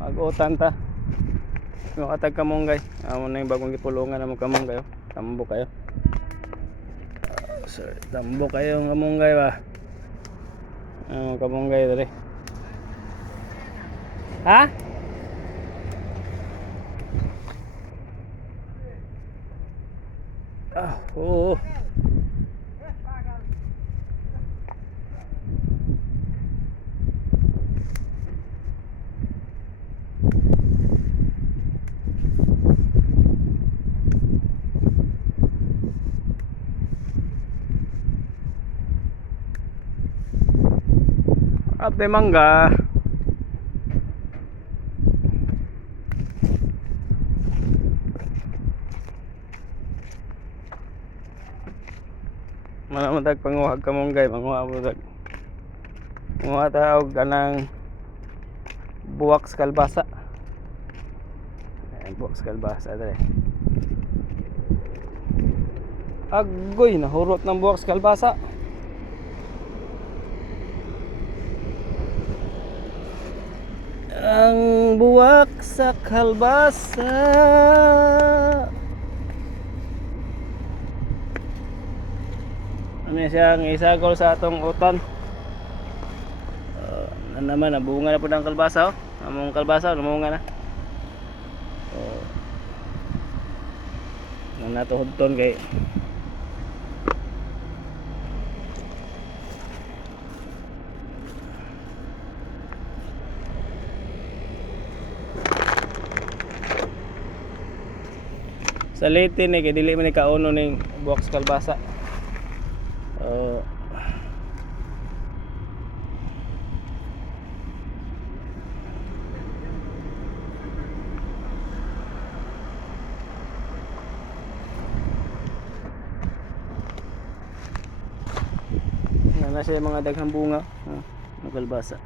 Mag-utan ta. Yung atag kamunggay. Amo na yung bagong gipulungan na mo kamunggay. Tambo kayo. Sir, tambo kayo ng kamunggay ba? Kamunggay dali. Ha? Oo. Ate mangga. Manamatag panguhag kamunggay, manguha mo dag. Manguha ta og kanang buwak sa kalbasa. Ayan, buwak sa kalbasa dali. Agoy, nahurot ng buwak sa kalbasa. Ang buwak sa kalbasa. Ano siyang isagol sa atong utan. Ano naman, nabunga na po ng kalbasa. Among kalbasa, namunga na. Natuhodton kay sa late ni kay dili man ni kauno ning buwak sa kalbasa. Na siya mga daghang bunga ng kalbasa.